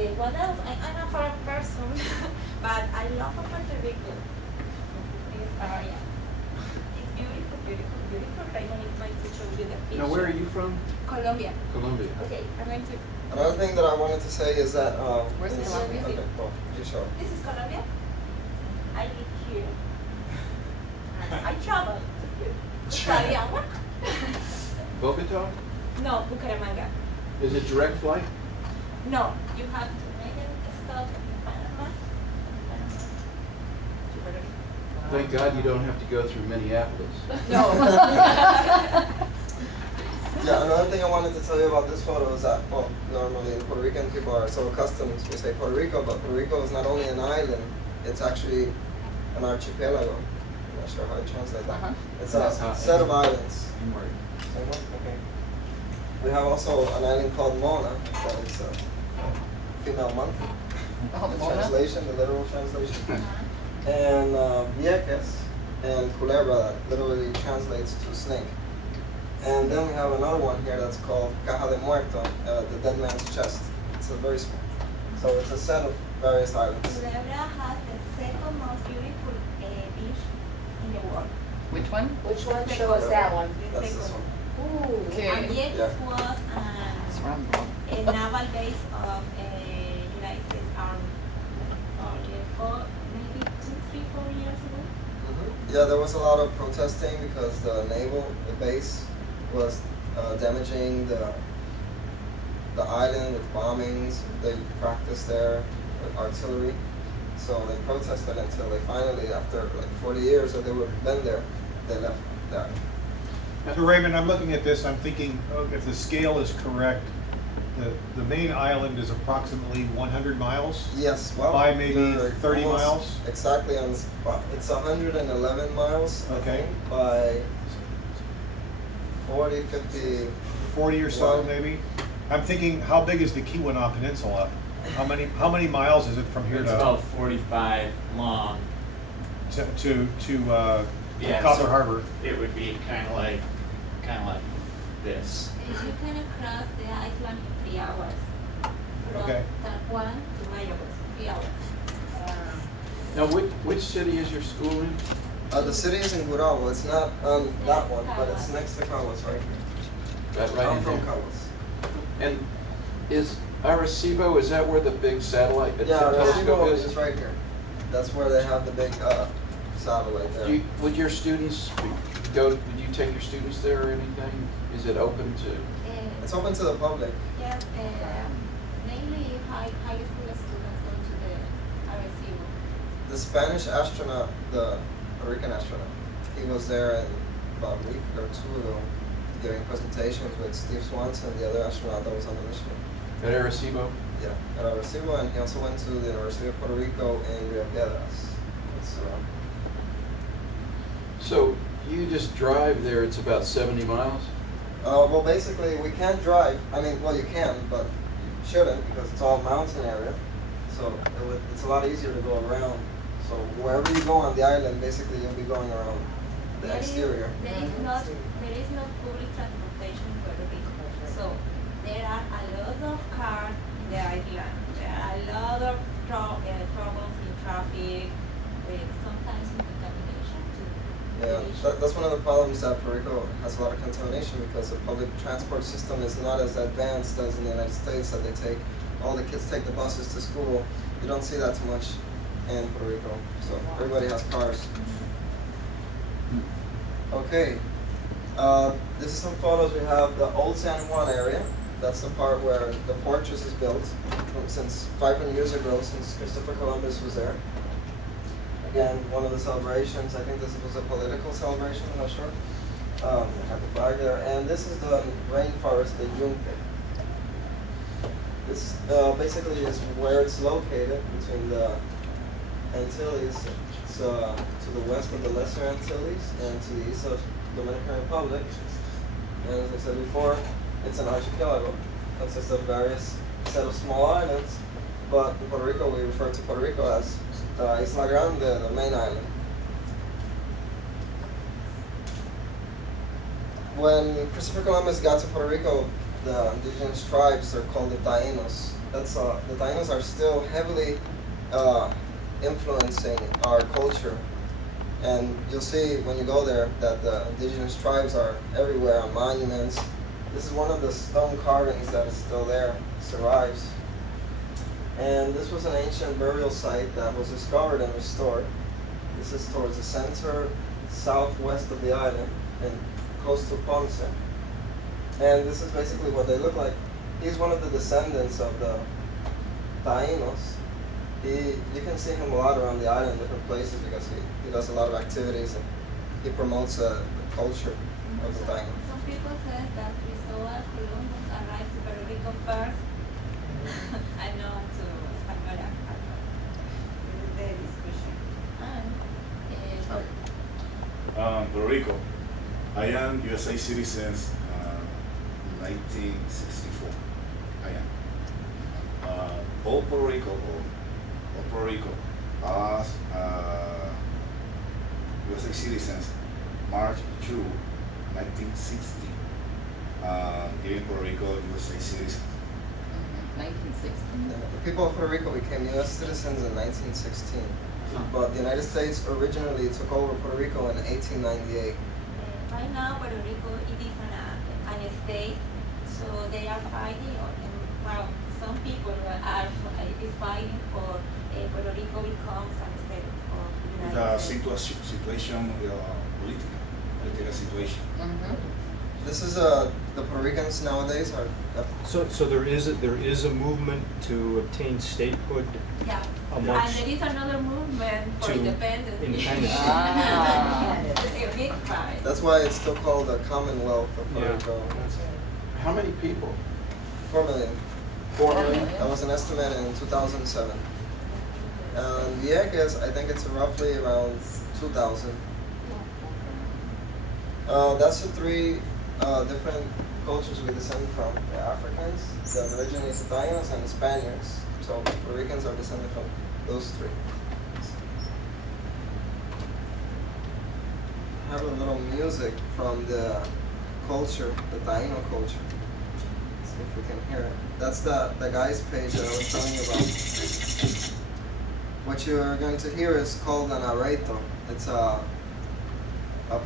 What else? I'm a foreign person, but I love Puerto Rico. It's beautiful, beautiful, beautiful. I'm going to try to show you the picture. Now, where are you from? Colombia. Colombia. Okay, I'm going to. Another thing that I wanted to say is that Where's Colombia? Okay, well, you show. This is Colombia. I live here. I travel to Colombia. Bogota? No, Bucaramanga. Is it direct flight? No, you have to make a stop in Panama. Thank God you don't have to go through Minneapolis. No. Yeah, another thing I wanted to tell you about this photo is that, well, normally Puerto Rican people are so accustomed to say Puerto Rico, but Puerto Rico is not only an island, it's actually an archipelago. I'm not sure how to translate that. It's a set of islands. Same one? Okay. We have also an island called Mona, that is a female monkey. The translation, the literal translation. And Vieques and Culebra, that literally translates to snake. And then we have another one here that's called Caja de Muerto, the dead man's chest. It's a very small. So it's a set of various islands. Culebra has the second most beautiful beach in the world. Which one? Which one shows that one? That's this one. Ooh. Okay. And yet Yeah. it was a naval base of United States Army. Maybe 4 years ago. Yeah, there was a lot of protesting because the base was damaging the island with bombings. They practiced there with artillery. So they protested until they finally, after like 40 years that they would have been there, they left there. So Raymond, I'm looking at this, I'm thinking, if the scale is correct, the main island is approximately 100 miles? Yes, well, by maybe 30 almost miles? Exactly on the spot. It's 111 miles, Okay. I think, by 40, 50. 40 or so, maybe? I'm thinking, how big is the Keweenaw Peninsula? How many miles is it from here It's to about 45 long. Yeah, Copper so Harbor? It would be kind of like this. You can cross the island in 3 hours. From Okay. San Juan to Mayagüez, 3 hours. Now, which city is your school in? The city is in Gurabo. It's not on that one, but it's next to Caguas right here. That right I'm in from there. Caguas. And is Arecibo, is that where the big satellite Yeah, telescope Arecibo is? is right here. That's where they have the big satellite there. Would your students would you take your students there or anything? Is it open to? It's open to the public. Yes, mainly high school students go to the Arecibo. The Spanish astronaut, the Puerto Rican astronaut, he was there about a week or two ago giving presentations with Steve Swanson, the other astronaut that was on the mission. At Arecibo? Yeah, at Arecibo, and he also went to the University of Puerto Rico in Rio Piedras. So you just drive there, it's about 70 miles? Well, basically, we can't drive. I mean, well, you can, but you shouldn't because it's all mountain area. So it's a lot easier to go around. So wherever you go on the island, basically, you'll be going around the exterior. There is no public transportation in Puerto Rico. So there are a lot of cars in the island. There are a lot of troubles in traffic, with sometimes in contamination too. Yeah, that's one of the problems that Puerto Rico has a lot of contamination because the public transport system is not as advanced as in the United States, that all the kids take the buses to school. You don't see that too much in Puerto Rico, so everybody has cars. Okay, this is some photos. We have the old San Juan area. That's the part where the fortress is built since 500 years ago, since Christopher Columbus was there. Again, one of the celebrations, I think this was a political celebration, I'm not sure. We have the flag there. And this is the rainforest, the Yunque. This basically is where it's located between the Antilles. It's to the west of the Lesser Antilles and to the east of the Dominican Republic. And as I said before, it's an archipelago. It consists of various set of small islands. But in Puerto Rico, we refer to Puerto Rico as Isla Grande, the main island. When Christopher Columbus got to Puerto Rico the indigenous tribes are called the Taínos. That's the Taínos are still heavily influencing our culture, and you'll see when you go there that the indigenous tribes are everywhere on monuments. This is one of the stone carvings that is still there, survives. And this was an ancient burial site that was discovered and restored. This is towards the center, southwest of the island, and close to Ponce. And this is basically what they look like. He's one of the descendants of the Taínos. You can see him a lot around the island, different places, because he does a lot of activities and he promotes the culture of the Taínos. Some people say that Cristóbal Columbus arrived to Puerto Rico first. I know to Española. This is the description. And Puerto Rico. I am USA citizen 1964. I am. All Puerto Rico as USA citizens March 2, 1960. Giving Puerto Rico USA citizen. 1960. The people of Puerto Rico became U.S. citizens in 1916, but the United States originally took over Puerto Rico in 1898. right now, Puerto Rico it is an state, so they are fighting. Well, some people are fighting for Puerto Rico becomes a state of the United States. Situation, political situation. This is the Puerto Ricans nowadays are. So there is a movement to obtain statehood. Yeah, amongst and there is another movement for to independence. independence. It's a big fight. That's why it's still called the Commonwealth of Puerto Yeah. Rico. How many people? 4 million. 4 million? That was an estimate in 2007. And Vieques, I think it's roughly around 2,000. That's the three different cultures we descend from. The Africans, the Aborigines, the Taínos, and the Spaniards. So Puerto Ricans are descended from those three. I have a little music from the culture, the Taíno culture. Let's see if we can hear it. That's the guy's page that I was telling you about. What you're going to hear is called an arreto. It's a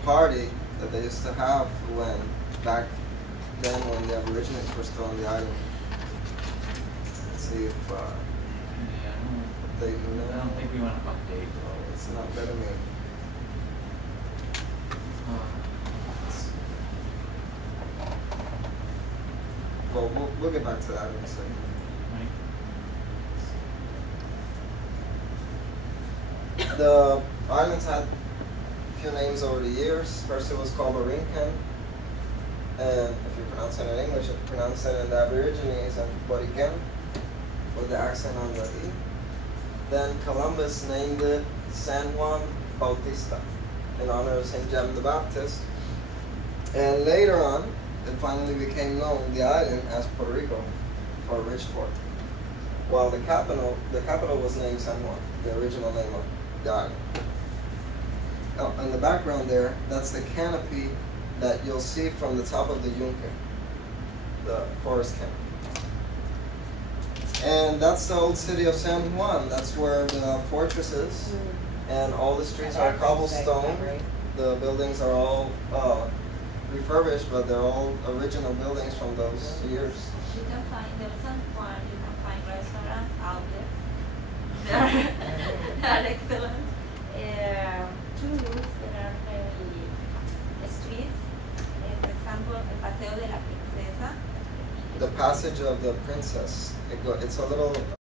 party that they used to have back then when the Aborigines were still on the island. Let's see if they do I now. don't think we want to update. It's not letting me. Well, we'll get back to that in a second. The islands had a few names over the years. First it was called Borinquen, and if you pronounce it in English, if you pronounce it in the Aborigines, and Boriquen, with the accent on the E. Then Columbus named it San Juan Bautista, in honor of St. John the Baptist. And later on, it finally became known, the island, as Puerto Rico, or Rich Port. While the capital was named San Juan, the original name of the island. Now, in the background there, that's the canopy that you'll see from the top of the Yunque, the forest canopy. And that's the old city of San Juan. That's where the fortress is, and all the streets are cobblestone. The buildings are all refurbished, but they're all original buildings from those years. You can find there is San Juan. You can find restaurants, outlets. They are excellent. Tours. There are many streets. For example, el Paseo de la Princesa. The Passage of the Princess. It's a little